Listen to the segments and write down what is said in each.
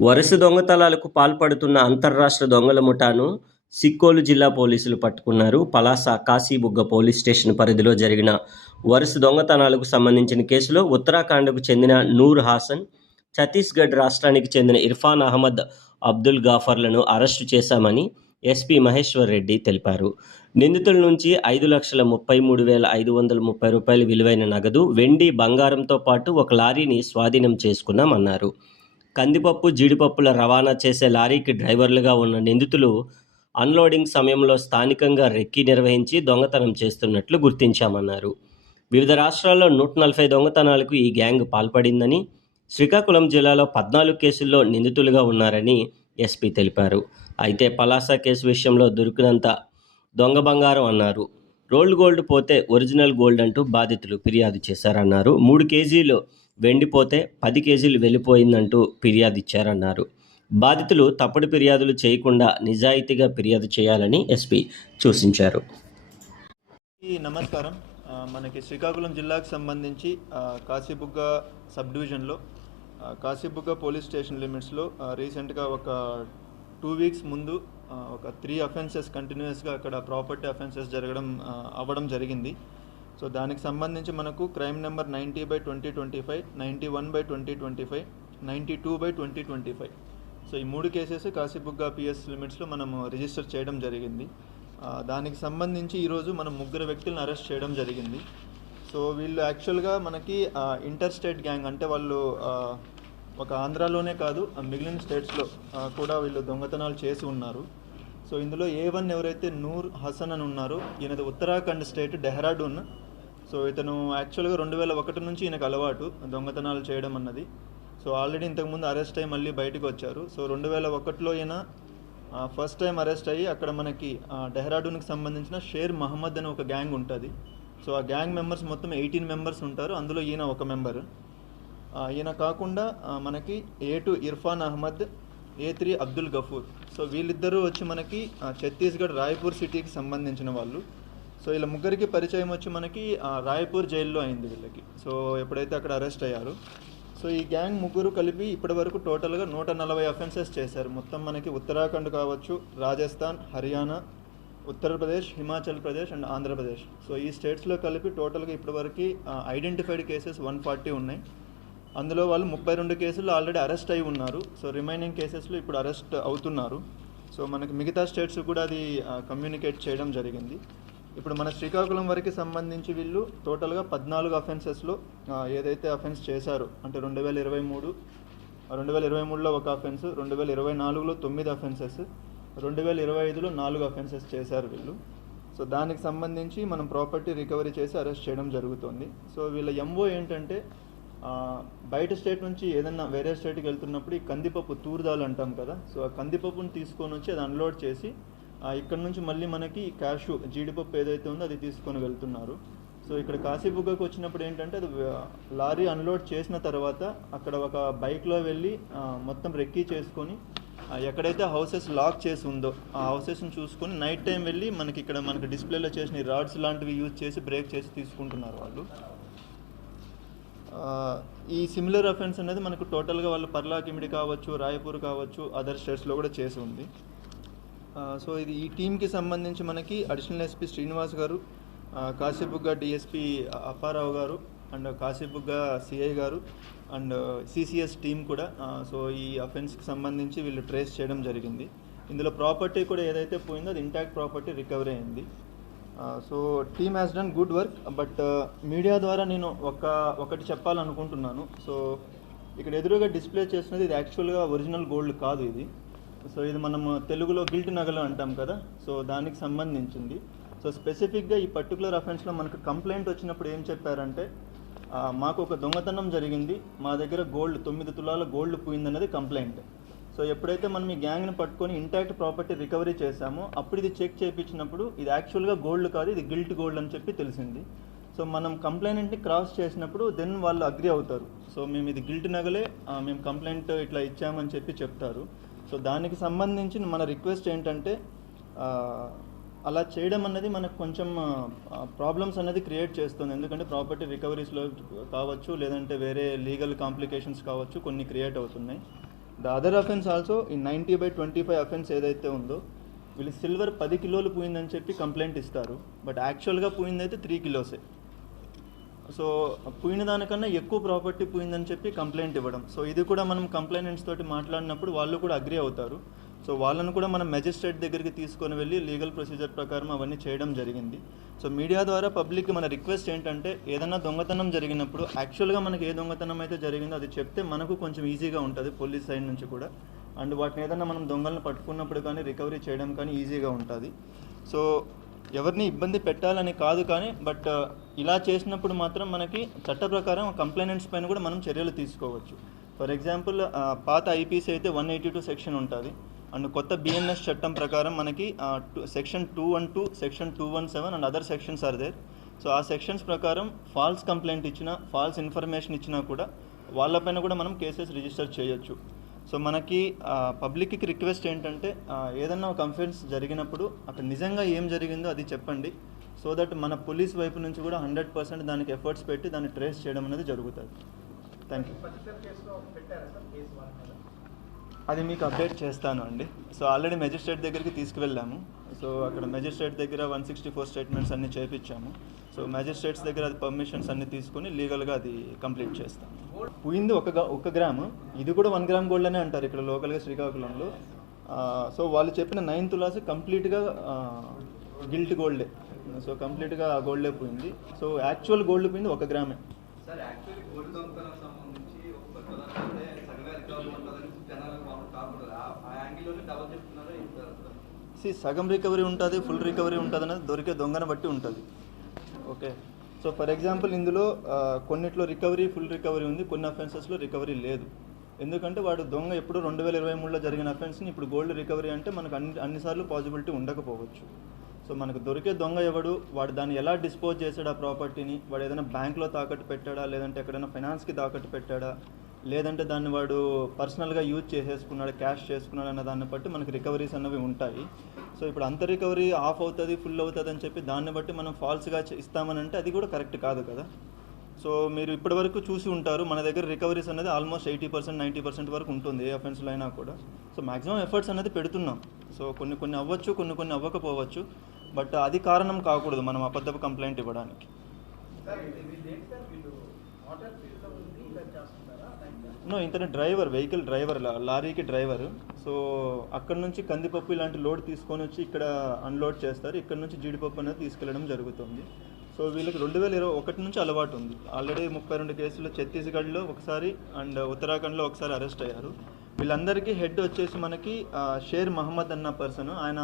వరుస దొంగతనాలకు పాల్పడుతున్న అంతర్రాష్ట్ర దొంగల ముఠాను సిక్కోలు జిల్లా పోలీసులు పట్టుకున్నారు. పలాస కాశీబుగ్గ పోలీస్ స్టేషన్ పరిధిలో జరిగిన వరుస దొంగతనాలకు సంబంధించిన కేసులో ఉత్తరాఖండ్కు చెందిన నూర్ హాసన్ ఛత్తీస్గఢ్ రాష్ట్రానికి చెందిన ఇర్ఫాన్ అహ్మద్ అబ్దుల్ గాఫర్లను అరెస్టు చేశామని ఎస్పీ మహేశ్వర్ రెడ్డి తెలిపారు. నిందితుల నుంచి ఐదు లక్షల ముప్పై మూడు వేల ఐదు వందల ముప్పై రూపాయల విలువైన నగదు వెండి బంగారంతో పాటు ఒక లారీని స్వాధీనం చేసుకున్నామన్నారు. కందిపప్పు జీడిపప్పుల రవాణా చేసే లారీకి డ్రైవర్లుగా ఉన్న నిందితులు అన్లోడింగ్ సమయంలో స్థానికంగా రెక్కి నిర్వహించి దొంగతనం చేస్తున్నట్లు గుర్తించామన్నారు. వివిధ రాష్ట్రాల్లో నూట నలభై దొంగతనాలకు ఈ గ్యాంగ్ పాల్పడిందని శ్రీకాకుళం జిల్లాలో పద్నాలుగు కేసుల్లో నిందితులుగా ఉన్నారని ఎస్పీ తెలిపారు. అయితే పలాస కేసు విషయంలో దొరికినంత దొంగ బంగారం అన్నారు. రోల్డ్ గోల్డ్ పోతే ఒరిజినల్ గోల్డ్ అంటూ బాధితులు ఫిర్యాదు చేశారన్నారు. మూడు కేజీలు వెండిపోతే పది కేజీలు వెళ్ళిపోయిందంటూ ఫిర్యాదు ఇచ్చారన్నారు. బాధితులు తప్పుడు ఫిర్యాదులు చేయకుండా నిజాయితీగా ఫిర్యాదు చేయాలని ఎస్పీ సూచించారు. ఈ నమస్కారం. మనకి శ్రీకాకుళం జిల్లాకు సంబంధించి కాశీబుగ్గ సబ్ డివిజన్లో కాశీబుగ్గ పోలీస్ స్టేషన్ లిమిట్స్లో రీసెంట్గా ఒక టూ వీక్స్ ముందు ఒక త్రీ అఫెన్సెస్ కంటిన్యూస్గా అక్కడ ప్రాపర్టీ అఫెన్సెస్ జరగడం అవ్వడం జరిగింది. సో దానికి సంబంధించి మనకు crime number ninety by twenty twenty five ninety one by twenty twenty five ninety two by twenty twenty five. So ఈ మూడు కేసెస్ కాశీబుగ్గా పిఎస్ లిమిట్స్లో మనము రిజిస్టర్ చేయడం జరిగింది. దానికి సంబంధించి ఈరోజు మనం ముగ్గురు వ్యక్తులను అరెస్ట్ చేయడం జరిగింది. సో వీళ్ళు యాక్చువల్గా మనకి ఇంటర్ స్టేట్ గ్యాంగ్ అంటే వాళ్ళు ఒక ఆంధ్రాలోనే కాదు మిగిలిన స్టేట్స్లో కూడా వీళ్ళు దొంగతనాలు చేసి ఉన్నారు. సో ఇందులో ఏ వన్ ఎవరైతే నూర్ హసన్ అని ఉన్నారో ఈయనది ఉత్తరాఖండ్ స్టేట్ డెహ్రాడూన్ సో ఇతను యాక్చువల్గా రెండు వేల ఒకటి నుంచి ఈయనకు అలవాటు దొంగతనాలు చేయడం అన్నది. సో ఆల్రెడీ ఇంతకుముందు అరెస్ట్ అయ్యి మళ్ళీ బయటకు వచ్చారు. సో రెండు వేల ఒకటిలో ఈయన ఫస్ట్ టైం అరెస్ట్ అయ్యి అక్కడ మనకి డెహ్రాడూన్కి సంబంధించిన షేర్ మహమ్మద్ అనే ఒక గ్యాంగ్ ఉంటుంది. సో ఆ గ్యాంగ్ మెంబర్స్ మొత్తం ఎయిటీన్ మెంబర్స్ ఉంటారు. అందులో ఈయన ఒక మెంబర్ ఈయన కాకుండా మనకి A two Irfan Ahmed A three Abdul Gafoor. So వీళ్ళిద్దరూ వచ్చి మనకి ఛత్తీస్గఢ్ రాయ్పూర్ సిటీకి సంబంధించిన వాళ్ళు. సో వీళ్ళ ముగ్గురికి పరిచయం వచ్చి మనకి రాయపూర్ జైల్లో అయింది వీళ్ళకి. సో ఎప్పుడైతే అక్కడ అరెస్ట్ అయ్యారు. సో ఈ గ్యాంగ్ ముగ్గురు కలిపి ఇప్పటివరకు టోటల్గా నూట నలభై అఫెన్సెస్ చేశారు. మొత్తం మనకి ఉత్తరాఖండ్ కావచ్చు రాజస్థాన్ హర్యానా ఉత్తరప్రదేశ్ హిమాచల్ ప్రదేశ్ అండ్ ఆంధ్రప్రదేశ్. సో ఈ స్టేట్స్లో కలిపి టోటల్గా ఇప్పటివరకు ఐడెంటిఫైడ్ కేసెస్ వన్ ఫార్టీ ఉన్నాయి. అందులో వాళ్ళు ముప్పై రెండు కేసులు ఆల్రెడీ అరెస్ట్ అయి ఉన్నారు. సో రిమైనింగ్ కేసెస్లో ఇప్పుడు అరెస్ట్ అవుతున్నారు. సో మనకి మిగతా స్టేట్స్ కూడా అది కమ్యూనికేట్ చేయడం జరిగింది. ఇప్పుడు మన శ్రీకాకుళం వరకు సంబంధించి వీళ్ళు టోటల్గా పద్నాలుగు అఫెన్సెస్లో ఏదైతే అఫెన్స్ చేశారో అంటే రెండు వేల ఇరవై మూడు రెండు వేల ఇరవై మూడులో ఒక అఫెన్స్ రెండు వేల ఇరవై నాలుగులో తొమ్మిది అఫెన్సెస్ రెండు వేల ఇరవై ఐదులో నాలుగు అఫెన్సెస్ చేశారు వీళ్ళు. సో దానికి సంబంధించి మనం ప్రాపర్టీ రికవరీ చేసి అరెస్ట్ చేయడం జరుగుతుంది. సో వీళ్ళ ఎంఓ ఏంటంటే బయట స్టేట్ నుంచి ఏదన్నా వేరే స్టేట్కి వెళ్తున్నప్పుడు ఈ కందిపప్పు తూర్దాలు అంటాం కదా సో ఆ కందిపప్పును తీసుకొని వచ్చి అది అన్లోడ్ చేసి ఇక్కడ నుంచి మళ్ళీ మనకి క్యాషు జీడిపప్పు ఏదైతే ఉందో అది తీసుకొని వెళ్తున్నారు. సో ఇక్కడ కాశీబుగ్గకు వచ్చినప్పుడు ఏంటంటే అది లారీ అన్లోడ్ చేసిన తర్వాత అక్కడ ఒక బైక్లో వెళ్ళి మొత్తం రెక్కీ చేసుకొని ఎక్కడైతే హౌసెస్ లాక్ చేసి ఉందో ఆ హౌసెస్ని చూసుకొని నైట్ టైం వెళ్ళి మనకి ఇక్కడ మనకి డిస్ప్లేలో చేసిన రాడ్స్ లాంటివి యూజ్ చేసి బ్రేక్ చేసి తీసుకుంటున్నారు వాళ్ళు. ఈ సిమిలర్ అఫెన్స్ అనేది మనకు టోటల్గా వాళ్ళు పర్లాకిమిడి కావచ్చు రాయపూర్ కావచ్చు అదర్ స్టేట్స్లో కూడా చేసి ఉంది. సో ఇది ఈ టీంకి సంబంధించి మనకి అడిషనల్ ఎస్పీ శ్రీనివాస్ గారు ఆ, DSP Apparao garu and Kasibugga CI garu and CCS team కూడా సో ఈ అఫెన్స్కి సంబంధించి వీళ్ళు ట్రేస్ చేయడం జరిగింది. ఇందులో ప్రాపర్టీ కూడా ఏదైతే పోయిందో అది ఇంటాక్ట్ ప్రాపర్టీ రికవరీ అయింది. So team has done good work but media ద్వారా నేను ఒక ఒకటి చెప్పాలనుకుంటున్నాను. సో ఇక్కడ ఎదురుగా డిస్ప్లే చేస్తున్నది ఇది యాక్చువల్గా ఒరిజినల్ గోల్డ్ కాదు ఇది. సో ఇది మనం తెలుగులో గిల్ట్ నగలు అంటాం కదా సో దానికి సంబంధించింది. సో స్పెసిఫిక్గా ఈ పర్టికులర్ అఫెన్స్లో మనకు కంప్లైంట్ వచ్చినప్పుడు ఏం చెప్పారంటే మాకు ఒక దొంగతనం జరిగింది మా దగ్గర గోల్డ్ తొమ్మిది తులాల గోల్డ్ పోయిందన్నది కంప్లైంట్. సో ఎప్పుడైతే మనం ఈ గ్యాంగ్ని పట్టుకొని ఇంటాక్ట్ ప్రాపర్టీ రికవరీ చేశామో అప్పుడు ఇది చెక్ చేయించినప్పుడు ఇది యాక్చువల్గా గోల్డ్ కాదు ఇది గిల్ట్ గోల్డ్ అని చెప్పి తెలిసింది. సో మనం కంప్లైంట్ని క్రాస్ చేసినప్పుడు దెన్ వాళ్ళు అగ్రి అవుతారు. సో మేము ఇది గిల్ట్ నగలే మేము కంప్లైంట్ ఇట్లా ఇచ్చామని చెప్పి చెప్తారు. సో దానికి సంబంధించి మన రిక్వెస్ట్ ఏంటంటే అలా చేయడం అనేది మనకు కొంచెం ప్రాబ్లమ్స్ అనేది క్రియేట్ చేస్తుంది. ఎందుకంటే ప్రాపర్టీ రికవరీస్లో కావచ్చు లేదంటే వేరే లీగల్ కాంప్లికేషన్స్ కావచ్చు కొన్ని క్రియేట్ అవుతున్నాయి. ద అదర్ అఫెన్స్ ఆల్సో ఈ ninety by twenty five offence ఏదైతే ఉందో వీళ్ళు సిల్వర్ పది కిలోలు పోయిందని చెప్పి కంప్లైంట్ ఇస్తారు. బట్ యాక్చువల్గా పోయిందైతే త్రీ కిలోసే. సో పోయిన దానికన్నా ఎక్కువ ప్రాపర్టీ పోయిందని చెప్పి కంప్లైంట్ ఇవ్వడం. సో ఇది కూడా మనం కంప్లైనెంట్స్ తోటి మాట్లాడినప్పుడు వాళ్ళు కూడా అగ్రి అవుతారు. సో వాళ్ళను కూడా మనం మెజిస్ట్రేట్ దగ్గరికి తీసుకొని వెళ్ళి లీగల్ ప్రొసీజర్ ప్రకారం అవన్నీ చేయడం జరిగింది. సో మీడియా ద్వారా పబ్లిక్ మన రిక్వెస్ట్ ఏంటంటే ఏదైనా దొంగతనం జరిగినప్పుడు యాక్చువల్గా మనకి ఏ దొంగతనం అయితే జరిగిందో అది చెప్తే మనకు కొంచెం ఈజీగా ఉంటుంది పోలీస్ సైడ్ నుంచి కూడా. అండ్ వాటిని ఏదైనా మనం దొంగలను పట్టుకున్నప్పుడు కానీ రికవరీ చేయడం కానీ ఈజీగా ఉంటుంది. సో ఎవరిని ఇబ్బంది పెట్టాలని కాదు కానీ బట్ uh, ఇలా చేసినప్పుడు మాత్రం మనకి చట్ట ప్రకారం కంప్లైనెంట్స్ పైన కూడా మనం చర్యలు తీసుకోవచ్చు. ఫర్ ఎగ్జాంపుల్ uh, పాత ఐపీసీ అయితే వన్ ఎయిటీ టూ సెక్షన్ ఉంటుంది. అండ్ కొత్త బిఎన్ఎస్ చట్టం ప్రకారం మనకి section two one two section two one seven and other sections are there. So ఆ సెక్షన్స్ ప్రకారం ఫాల్స్ కంప్లైంట్ ఇచ్చినా ఫాల్స్ ఇన్ఫర్మేషన్ ఇచ్చినా కూడా వాళ్ళపైన కూడా మనం కేసెస్ రిజిస్టర్ చేయొచ్చు. సో మనకి పబ్లిక్కి రిక్వెస్ట్ ఏంటంటే ఏదన్నా ఒక కంప్లైంట్స్ జరిగినప్పుడు అక్కడ నిజంగా ఏం జరిగిందో అది చెప్పండి. సో దట్ మన పోలీస్ వైపు నుంచి కూడా హండ్రెడ్ పర్సెంట్ దానికి ఎఫర్ట్స్ పెట్టి దాన్ని ట్రేస్ చేయడం అనేది జరుగుతుంది. థ్యాంక్ యూ అది మీకు అప్డేట్ చేస్తాను అండి. సో ఆల్రెడీ మెజిస్ట్రేట్ దగ్గరికి తీసుకువెళ్ళాము. సో అక్కడ మెజిస్ట్రేట్ దగ్గర వన్ సిక్స్టీ ఫోర్ స్టేట్మెంట్స్ అన్ని చేపించాము. సో మెజిస్ట్రేట్స్ దగ్గర అది పర్మిషన్స్ అన్ని తీసుకుని లీగల్గా అది కంప్లీట్ చేస్తాం. పోయింది ఒక ఒక గ్రాము ఇది కూడా వన్ గ్రామ్ గోల్డ్ అనే అంటారు ఇక్కడ లోకల్గా శ్రీకాకుళంలో. సో వాళ్ళు చెప్పిన నైన్ తులాస్ కంప్లీట్గా గిల్ట్ గోల్డే సో కంప్లీట్గా ఆ గోల్డే పోయింది. సో యాక్చువల్ గోల్డ్ పోయింది ఒక గ్రామే సగం రికవరీ ఉంటుంది ఫుల్ రికవరీ ఉంటుంది అనేది దొరికే దొంగను బట్టి ఉంటుంది. ఓకే. సో ఫర్ ఎగ్జాంపుల్ ఇందులో కొన్నిట్లో రికవరీ ఫుల్ రికవరీ ఉంది కొన్ని అఫెన్సెస్లో రికవరీ లేదు. ఎందుకంటే వాడు దొంగ ఎప్పుడు రెండు వేల ఇరవై మూడులో జరిగిన అఫెన్స్ని ఇప్పుడు గోల్డ్ రికవరీ అంటే మనకు అన్ని అన్నిసార్లు పాసిబిలిటీ ఉండకపోవచ్చు. సో మనకు దొరికే దొంగ ఎవడు వాడు దాన్ని ఎలా డిస్పోజ్ చేశాడు ఆ ప్రాపర్టీని వాడు ఏదైనా బ్యాంక్లో తాకట్టు పెట్టాడా లేదంటే ఎక్కడైనా ఫైనాన్స్కి తాకట్టు పెట్టాడా లేదంటే దాన్ని వాడు పర్సనల్గా యూజ్ చేసేసుకున్నాడు క్యాష్ చేసుకున్నాడు అన్న దాన్ని బట్టి మనకి రికవరీస్ అన్నవి ఉంటాయి. సో ఇప్పుడు అంత రికవరీ ఆఫ్ అవుతుంది ఫుల్ అవుతుంది అని చెప్పి దాన్ని బట్టి మనం ఫాల్స్గా ఇస్తామని అంటే అది కూడా కరెక్ట్ కాదు కదా. సో మీరు ఇప్పటివరకు చూసి ఉంటారు మన దగ్గర రికవరీస్ అనేది almost eighty percent ninety percent వరకు ఉంటుంది ఏ అఫెన్స్లో అయినా కూడా. సో మ్యాక్సిమం ఎఫర్ట్స్ అనేది పెడుతున్నాం. సో కొన్ని కొన్ని అవ్వచ్చు కొన్ని కొన్ని అవ్వకపోవచ్చు బట్ అది కారణం కాకూడదు మనం అబద్ధపు కంప్లైంట్ ఇవ్వడానికి. నో ఇంతనే డ్రైవర్ వెహికల్ డ్రైవర్ లారీకి డ్రైవర్ సో అక్కడ నుంచి కందిపప్పు ఇలాంటి లోడ్ తీసుకొని వచ్చి ఇక్కడ అన్లోడ్ చేస్తారు. ఇక్కడ నుంచి జీడిపప్పు అనేది తీసుకెళ్ళడం జరుగుతుంది. సో వీళ్ళకి రెండు వేల ఇరవై ఒకటి నుంచి అలవాటు ఉంది. ఆల్రెడీ ముప్పై రెండు కేసులు ఛత్తీస్గఢ్లో ఒకసారి అండ్ ఉత్తరాఖండ్లో ఒకసారి అరెస్ట్ అయ్యారు. వీళ్ళందరికీ హెడ్ వచ్చేసి మనకి షేర్ మహమ్మద్ అన్న పర్సన్ ఆయన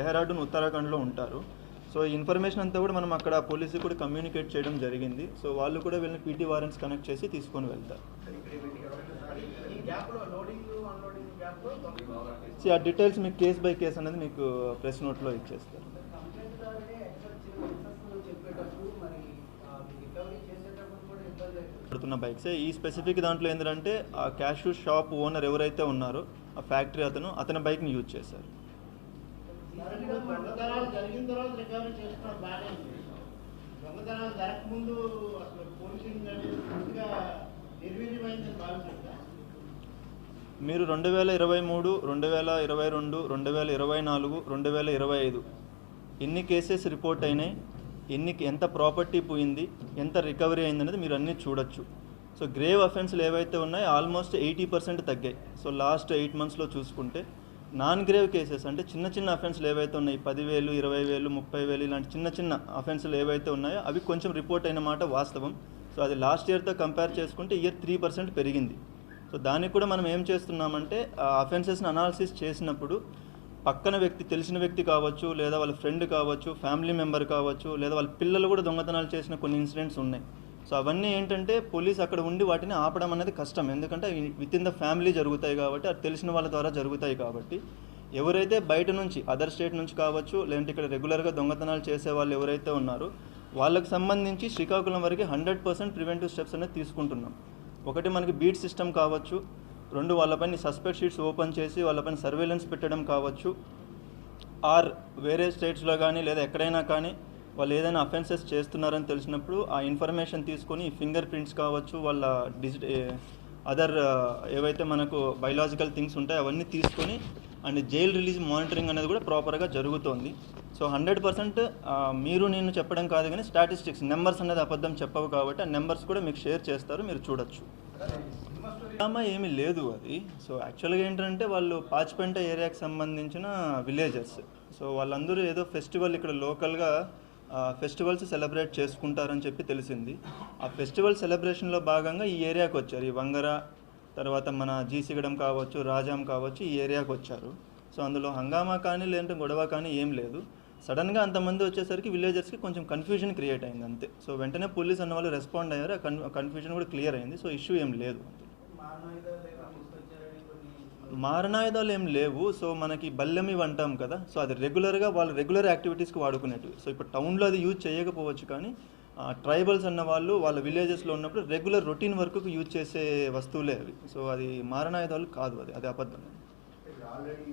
డెహ్రాడూన్ ఉత్తరాఖండ్లో ఉంటారు. సో ఈ ఇన్ఫర్మేషన్ అంతా కూడా మనం అక్కడ పోలీసుకి కూడా కమ్యూనికేట్ చేయడం జరిగింది. సో వాళ్ళు కూడా వీళ్ళని పీటీ వారెంట్స్ కనెక్ట్ చేసి తీసుకొని వెళ్తారు. ఆ డీటెయిల్స్ మీకు కేస్ బై కేస్ అనేది మీకు ప్రెస్ నోట్లో ఇచ్చేస్తారు. పడుతున్న బైక్స్. ఈ స్పెసిఫిక్ దాంట్లో ఏంటంటే ఆ క్యాష్ షాప్ ఓనర్ ఎవరైతే ఉన్నారో ఆ ఫ్యాక్టరీ అతను అతని బైక్ని యూజ్ చేశారు దొంగతనాలు జరిగిన తర్వాత రికవరీ చేసుకోవడం బాగానే ఉంది దొంగతనాలు జరగకముందు అసలు పోలీసింగ్ అనేది పూర్తిగా నిర్వీర్యమైందని భావించా మీరు రెండు వేల ఇరవై మూడు రెండు వేల ఇరవై రెండు రెండు వేల ఇరవై నాలుగు రెండు వేల ఇరవై ఐదు. ఎన్ని కేసెస్ రిపోర్ట్ అయినాయి? ఎన్ని ఎంత ప్రాపర్టీ పోయింది? ఎంత రికవరీ అయిందనేది మీరు అన్నీ చూడొచ్చు. సో గ్రేవ్ అఫెన్స్లు ఏవైతే ఉన్నాయో ఆల్మోస్ట్ ఎయిటీ పర్సెంట్ తగ్గాయి. సో లాస్ట్ ఎయిట్ మంత్స్లో చూసుకుంటే నాన్ గ్రేవ్ కేసెస్ అంటే చిన్న చిన్న అఫెన్స్లు ఏవైతే ఉన్నాయి పదివేలు ఇరవై వేలు ముప్పై వేలు ఇలాంటి చిన్న చిన్న అఫెన్స్లు ఏవైతే ఉన్నాయో అవి కొంచెం రిపోర్ట్ అయిన మాట వాస్తవం. సో అది లాస్ట్ ఇయర్తో కంపేర్ చేసుకుంటే ఇయర్ త్రీ పర్సెంట్ పెరిగింది. సో దానికి కూడా మనం ఏం చేస్తున్నామంటే ఆ అఫెన్సెస్ని అనాలిసిస్ చేసినప్పుడు పక్కన వ్యక్తి తెలిసిన వ్యక్తి కావచ్చు లేదా వాళ్ళ ఫ్రెండ్ కావచ్చు ఫ్యామిలీ మెంబర్ కావచ్చు లేదా వాళ్ళ పిల్లలు కూడా దొంగతనాలు చేసిన కొన్ని ఇన్సిడెంట్స్ ఉన్నాయి. సో అవన్నీ ఏంటంటే పోలీస్ అక్కడ ఉండి వాటిని ఆపడం అనేది కష్టం. ఎందుకంటే విత్ ఇన్ ద ఫ్యామిలీ జరుగుతాయి కాబట్టి అది తెలిసిన వాళ్ళ ద్వారా జరుగుతాయి కాబట్టి. ఎవరైతే బయట నుంచి అదర్ స్టేట్ నుంచి కావచ్చు లేదంటే ఇక్కడ రెగ్యులర్గా దొంగతనాలు చేసే వాళ్ళు ఎవరైతే ఉన్నారో వాళ్ళకి సంబంధించి శ్రీకాకుళం వరకు హండ్రెడ్ పర్సెంట్ ప్రివెంటివ్ స్టెప్స్ అనేది తీసుకుంటున్నాం. ఒకటి మనకి బీట్ సిస్టమ్ కావచ్చు రెండు వాళ్ళపైన సస్పెక్ట్ షీట్స్ ఓపెన్ చేసి వాళ్ళపైన సర్వేలెన్స్ పెట్టడం కావచ్చు ఆర్ వేరే స్టేట్స్లో కానీ లేదా ఎక్కడైనా కానీ వాళ్ళు ఏదైనా అఫెన్సెస్ చేస్తున్నారని తెలిసినప్పుడు ఆ ఇన్ఫర్మేషన్ తీసుకొని ఫింగర్ ప్రింట్స్ కావచ్చు వాళ్ళ డిజిట అదర్ uh, ఏవైతే మనకు బయలాజికల్ థింగ్స్ ఉంటాయో అవన్నీ తీసుకొని అండ్ జైల్ రిలీజ్ మానిటరింగ్ అనేది కూడా ప్రాపర్గా జరుగుతోంది. సో హండ్రెడ్ పర్సెంట్ మీరు నేను చెప్పడం కాదు కానీ స్టాటిస్టిక్స్ నెంబర్స్ అనేది అబద్ధం చెప్పవు కాబట్టి ఆ నెంబర్స్ కూడా మీకు షేర్ చేస్తారు మీరు చూడొచ్చు. డ్రామా ఏమీ లేదు అది. సో యాక్చువల్గా ఏంటంటే వాళ్ళు పాచిపెంట ఏరియాకి సంబంధించిన విలేజెస్ సో వాళ్ళందరూ ఏదో ఫెస్టివల్ ఇక్కడ లోకల్గా ఫెస్టివల్స్ సెలబ్రేట్ చేసుకుంటారని చెప్పి తెలిసింది. ఆ ఫెస్టివల్ సెలబ్రేషన్లో భాగంగా ఈ ఏరియాకి వచ్చారు. ఈ వంగర తర్వాత మన జీసిగడం కావచ్చు రాజాం కావచ్చు ఈ ఏరియాకి వచ్చారు. సో అందులో హంగామా కానీ లేదంటే గొడవ కానీ ఏం లేదు. సడన్గా అంతమంది వచ్చేసరికి విలేజర్స్కి కొంచెం కన్ఫ్యూజన్ క్రియేట్ అయింది అంతే. సో వెంటనే పోలీస్ అన్న వాళ్ళు రెస్పాండ్ అయ్యారు. కన్ కన్ఫ్యూజన్ కూడా క్లియర్ అయింది. సో ఇష్యూ ఏం లేదు మారణాయుధాలు ఏం లేవు. సో మనకి బల్లెం ఇవి అంటాం కదా. సో అది రెగ్యులర్గా వాళ్ళు రెగ్యులర్ యాక్టివిటీస్కి వాడుకునేటివి. సో ఇప్పుడు టౌన్లో అది యూజ్ చేయకపోవచ్చు కానీ ట్రైబల్స్ అన్న వాళ్ళు వాళ్ళ విలేజెస్లో ఉన్నప్పుడు రెగ్యులర్ రొటీన్ వర్క్కి యూజ్ చేసే వస్తువులే అవి. సో అది మారణాయుధాలు కాదు అది. అది అబద్ధం. ఆల్రెడీ